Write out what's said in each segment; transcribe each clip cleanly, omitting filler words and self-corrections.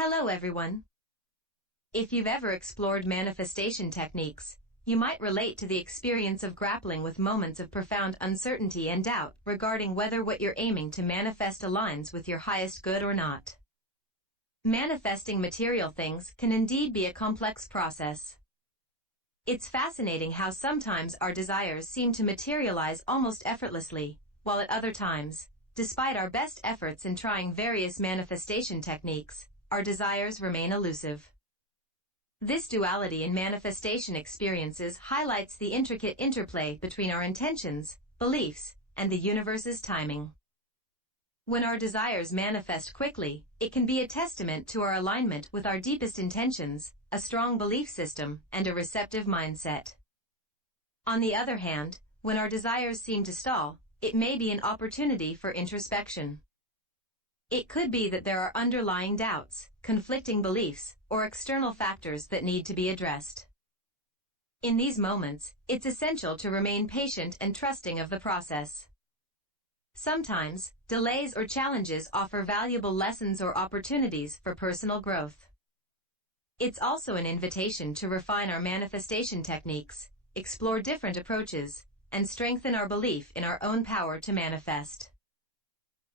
Hello everyone. If you've ever explored manifestation techniques, you might relate to the experience of grappling with moments of profound uncertainty and doubt regarding whether what you're aiming to manifest aligns with your highest good or not. Manifesting material things can indeed be a complex process. It's fascinating how sometimes our desires seem to materialize almost effortlessly, while at other times, despite our best efforts in trying various manifestation techniques, our desires remain elusive. This duality in manifestation experiences highlights the intricate interplay between our intentions, beliefs, and the universe's timing. When our desires manifest quickly, it can be a testament to our alignment with our deepest intentions, a strong belief system, and a receptive mindset. On the other hand, when our desires seem to stall, it may be an opportunity for introspection. It could be that there are underlying doubts, conflicting beliefs, or external factors that need to be addressed. In these moments, it's essential to remain patient and trusting of the process. Sometimes, delays or challenges offer valuable lessons or opportunities for personal growth. It's also an invitation to refine our manifestation techniques, explore different approaches, and strengthen our belief in our own power to manifest.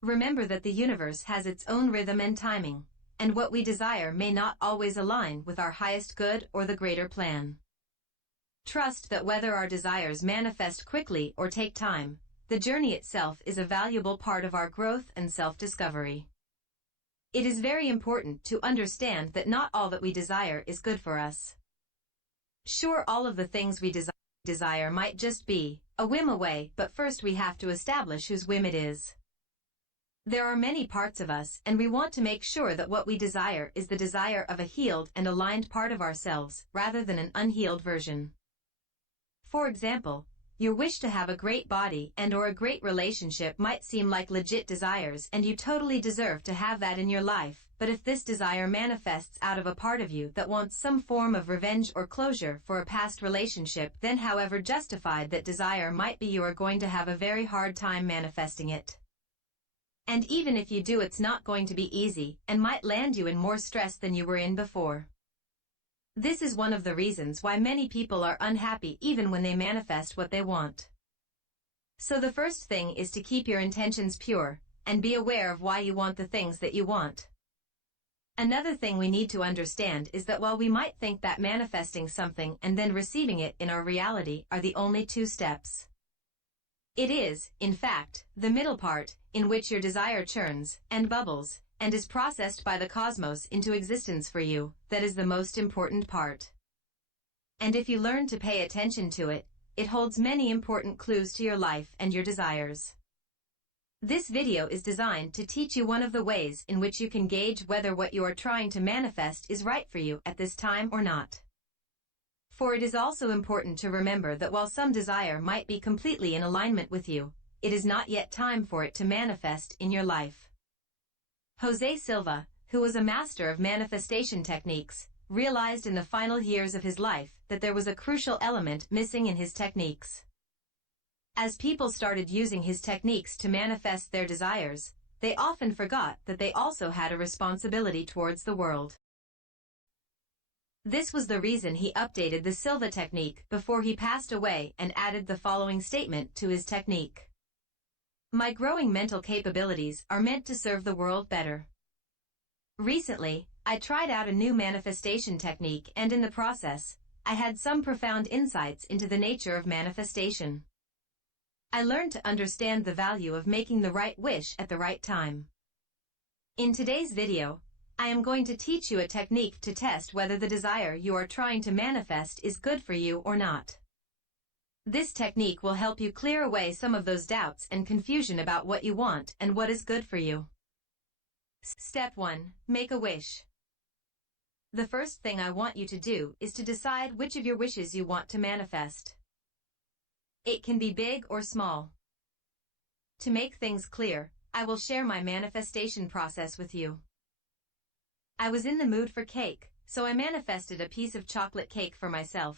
Remember that the universe has its own rhythm and timing, and what we desire may not always align with our highest good or the greater plan. Trust that whether our desires manifest quickly or take time, the journey itself is a valuable part of our growth and self-discovery. It is very important to understand that not all that we desire is good for us. Sure, all of the things we desire might just be a whim away, but first we have to establish whose whim it is. There are many parts of us, and we want to make sure that what we desire is the desire of a healed and aligned part of ourselves, rather than an unhealed version. For example, your wish to have a great body and/or a great relationship might seem like legit desires, and you totally deserve to have that in your life, but if this desire manifests out of a part of you that wants some form of revenge or closure for a past relationship, then however justified that desire might be, you are going to have a very hard time manifesting it. And even if you do, it's not going to be easy, and might land you in more stress than you were in before. This is one of the reasons why many people are unhappy even when they manifest what they want. So the first thing is to keep your intentions pure, and be aware of why you want the things that you want. Another thing we need to understand is that while we might think that manifesting something and then receiving it in our reality are the only two steps, it is, in fact, the middle part, in which your desire churns and bubbles, and is processed by the cosmos into existence for you, that is the most important part. And if you learn to pay attention to it, it holds many important clues to your life and your desires. This video is designed to teach you one of the ways in which you can gauge whether what you are trying to manifest is right for you at this time or not. For it is also important to remember that while some desire might be completely in alignment with you, it is not yet time for it to manifest in your life. Jose Silva, who was a master of manifestation techniques, realized in the final years of his life that there was a crucial element missing in his techniques. As people started using his techniques to manifest their desires, they often forgot that they also had a responsibility towards the world. This was the reason he updated the Silva technique before he passed away and added the following statement to his technique. My growing mental capabilities are meant to serve the world better. Recently, I tried out a new manifestation technique, and in the process, I had some profound insights into the nature of manifestation. I learned to understand the value of making the right wish at the right time. In today's video, I am going to teach you a technique to test whether the desire you are trying to manifest is good for you or not. This technique will help you clear away some of those doubts and confusion about what you want and what is good for you. Step 1. Make a wish. The first thing I want you to do is to decide which of your wishes you want to manifest. It can be big or small. To make things clear, I will share my manifestation process with you. I was in the mood for cake, so I manifested a piece of chocolate cake for myself.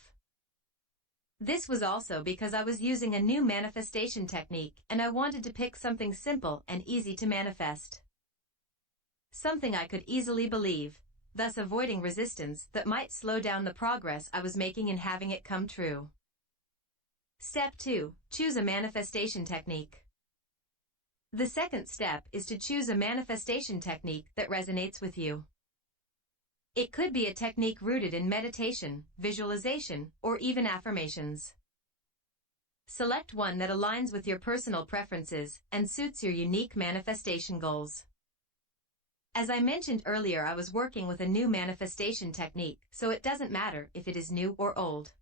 This was also because I was using a new manifestation technique and I wanted to pick something simple and easy to manifest. Something I could easily believe, thus avoiding resistance that might slow down the progress I was making in having it come true. Step 2. Choose a manifestation technique. The second step is to choose a manifestation technique that resonates with you. It could be a technique rooted in meditation, visualization, or even affirmations. Select one that aligns with your personal preferences and suits your unique manifestation goals. As I mentioned earlier, I was working with a new manifestation technique, so it doesn't matter if it is new or old.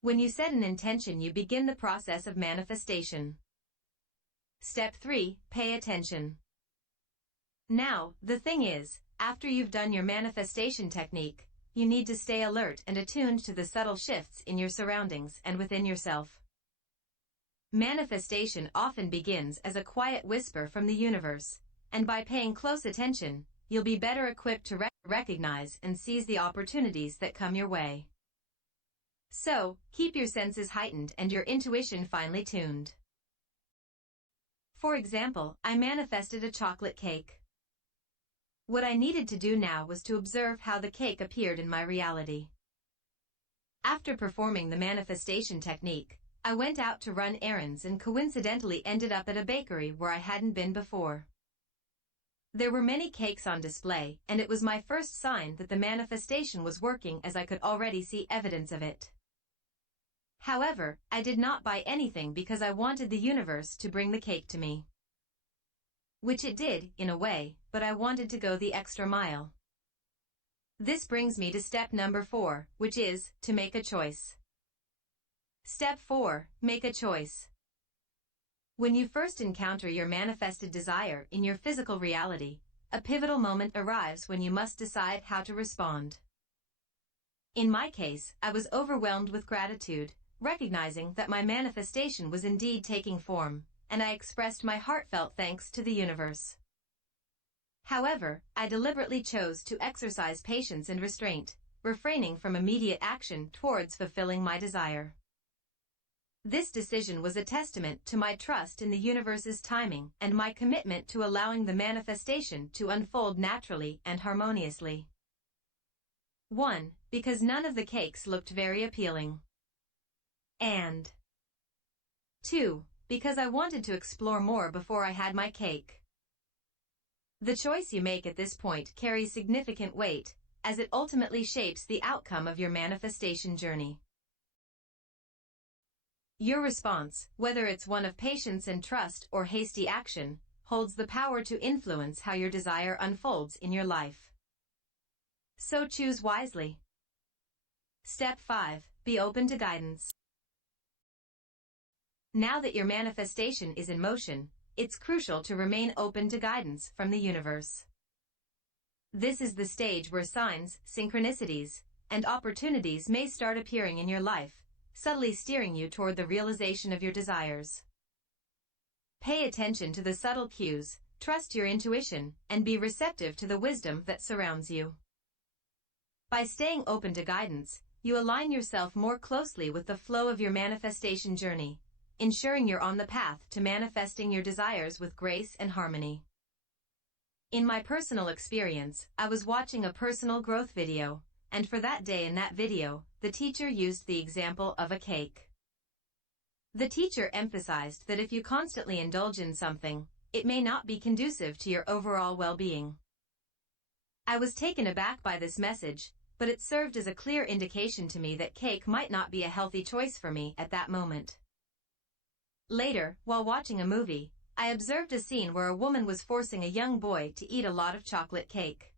When you set an intention, you begin the process of manifestation. Step 3. Pay attention. Now, the thing is, after you've done your manifestation technique, you need to stay alert and attuned to the subtle shifts in your surroundings and within yourself. Manifestation often begins as a quiet whisper from the universe, and by paying close attention, you'll be better equipped to recognize and seize the opportunities that come your way. So, keep your senses heightened and your intuition finely tuned. For example, I manifested a chocolate cake. What I needed to do now was to observe how the cake appeared in my reality. After performing the manifestation technique, I went out to run errands and coincidentally ended up at a bakery where I hadn't been before. There were many cakes on display, and it was my first sign that the manifestation was working, as I could already see evidence of it. However, I did not buy anything because I wanted the universe to bring the cake to me. Which it did, in a way, but I wanted to go the extra mile. This brings me to step number 4, which is, to make a choice. Step 4, make a choice. When you first encounter your manifested desire in your physical reality, a pivotal moment arrives when you must decide how to respond. In my case, I was overwhelmed with gratitude, recognizing that my manifestation was indeed taking form, and I expressed my heartfelt thanks to the universe. However, I deliberately chose to exercise patience and restraint, refraining from immediate action towards fulfilling my desire. This decision was a testament to my trust in the universe's timing and my commitment to allowing the manifestation to unfold naturally and harmoniously. 1. Because none of the cakes looked very appealing. And 2. Because I wanted to explore more before I had my cake. The choice you make at this point carries significant weight, as it ultimately shapes the outcome of your manifestation journey. Your response, whether it's one of patience and trust or hasty action, holds the power to influence how your desire unfolds in your life. So choose wisely. Step 5. Be open to guidance. Now that your manifestation is in motion, it's crucial to remain open to guidance from the universe. This is the stage where signs, synchronicities, and opportunities may start appearing in your life, subtly steering you toward the realization of your desires. Pay attention to the subtle cues, trust your intuition, and be receptive to the wisdom that surrounds you. By staying open to guidance, you align yourself more closely with the flow of your manifestation journey, ensuring you're on the path to manifesting your desires with grace and harmony. In my personal experience, I was watching a personal growth video, and for that day in that video, the teacher used the example of a cake. The teacher emphasized that if you constantly indulge in something, it may not be conducive to your overall well-being. I was taken aback by this message, but it served as a clear indication to me that cake might not be a healthy choice for me at that moment. Later, while watching a movie, I observed a scene where a woman was forcing a young boy to eat a lot of chocolate cake.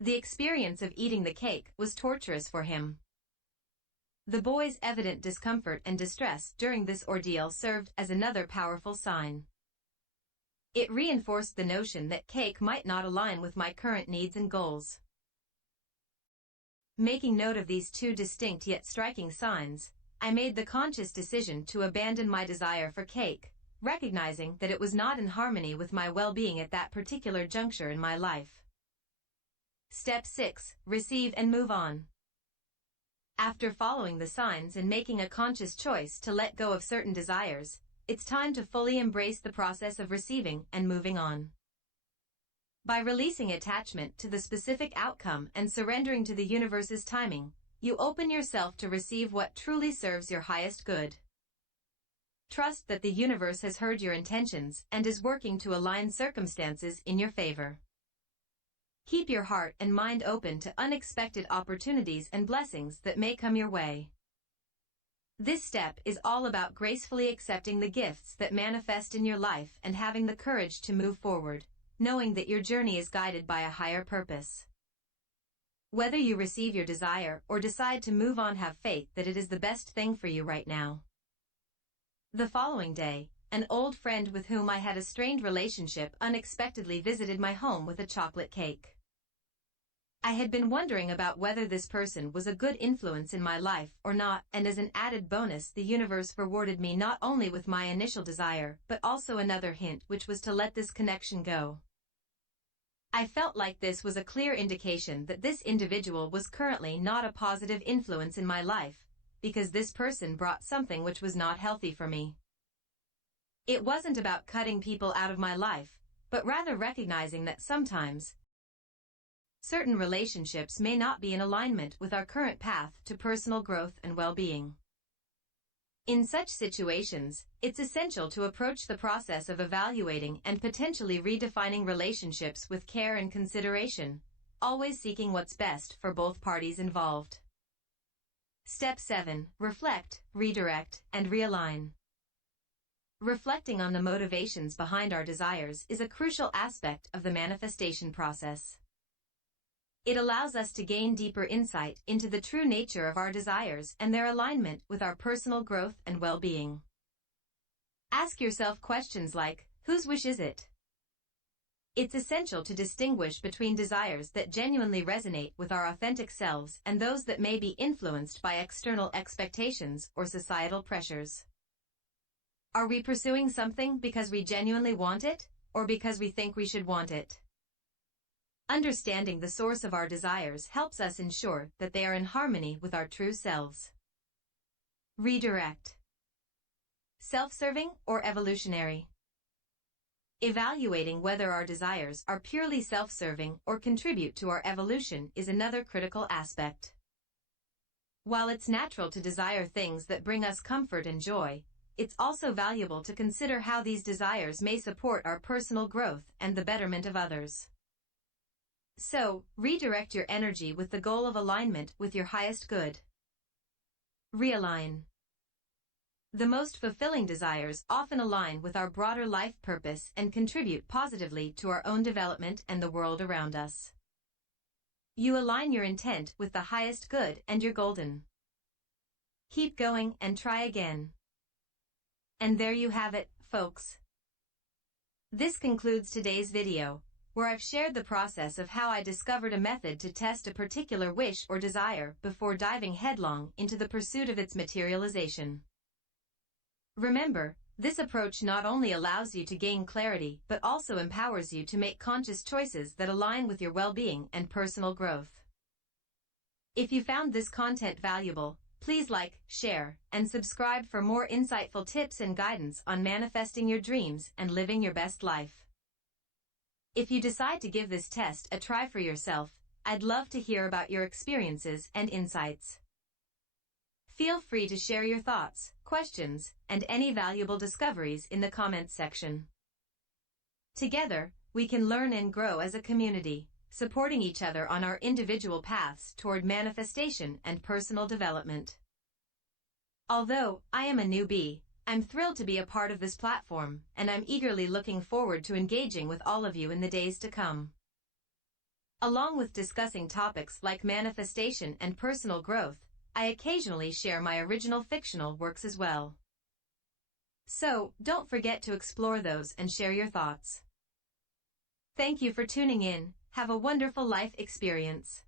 The experience of eating the cake was torturous for him. The boy's evident discomfort and distress during this ordeal served as another powerful sign. It reinforced the notion that cake might not align with my current needs and goals. Making note of these two distinct yet striking signs, I made the conscious decision to abandon my desire for cake, recognizing that it was not in harmony with my well-being at that particular juncture in my life. Step 6. Receive and move on. After following the signs and making a conscious choice to let go of certain desires, it's time to fully embrace the process of receiving and moving on. By releasing attachment to the specific outcome and surrendering to the universe's timing, you open yourself to receive what truly serves your highest good. Trust that the universe has heard your intentions and is working to align circumstances in your favor. Keep your heart and mind open to unexpected opportunities and blessings that may come your way. This step is all about gracefully accepting the gifts that manifest in your life and having the courage to move forward, knowing that your journey is guided by a higher purpose. Whether you receive your desire or decide to move on, have faith that it is the best thing for you right now. The following day, an old friend with whom I had a strained relationship unexpectedly visited my home with a chocolate cake. I had been wondering about whether this person was a good influence in my life or not, and as an added bonus, the universe rewarded me not only with my initial desire, but also another hint, which was to let this connection go. I felt like this was a clear indication that this individual was currently not a positive influence in my life, because this person brought something which was not healthy for me. It wasn't about cutting people out of my life, but rather recognizing that sometimes certain relationships may not be in alignment with our current path to personal growth and well-being. In such situations, it's essential to approach the process of evaluating and potentially redefining relationships with care and consideration, always seeking what's best for both parties involved. Step 7. Reflect, redirect, and realign. Reflecting on the motivations behind our desires is a crucial aspect of the manifestation process. It allows us to gain deeper insight into the true nature of our desires and their alignment with our personal growth and well-being. Ask yourself questions like, whose wish is it? It's essential to distinguish between desires that genuinely resonate with our authentic selves and those that may be influenced by external expectations or societal pressures. Are we pursuing something because we genuinely want it, or because we think we should want it? Understanding the source of our desires helps us ensure that they are in harmony with our true selves. Redirect. Self-serving or evolutionary? Evaluating whether our desires are purely self-serving or contribute to our evolution is another critical aspect. While it's natural to desire things that bring us comfort and joy, it's also valuable to consider how these desires may support our personal growth and the betterment of others. So, redirect your energy with the goal of alignment with your highest good. Realign. The most fulfilling desires often align with our broader life purpose and contribute positively to our own development and the world around us. You align your intent with the highest good and you're golden. Keep going and try again. And there you have it, folks. This concludes today's video, where I've shared the process of how I discovered a method to test a particular wish or desire before diving headlong into the pursuit of its materialization. Remember, this approach not only allows you to gain clarity but also empowers you to make conscious choices that align with your well-being and personal growth. If you found this content valuable, please like, share, and subscribe for more insightful tips and guidance on manifesting your dreams and living your best life. If you decide to give this test a try for yourself, I'd love to hear about your experiences and insights. Feel free to share your thoughts, questions, and any valuable discoveries in the comments section. Together, we can learn and grow as a community, supporting each other on our individual paths toward manifestation and personal development. Although I am a newbie, I'm thrilled to be a part of this platform, and I'm eagerly looking forward to engaging with all of you in the days to come. Along with discussing topics like manifestation and personal growth, I occasionally share my original fictional works as well. So, don't forget to explore those and share your thoughts. Thank you for tuning in. Have a wonderful life experience.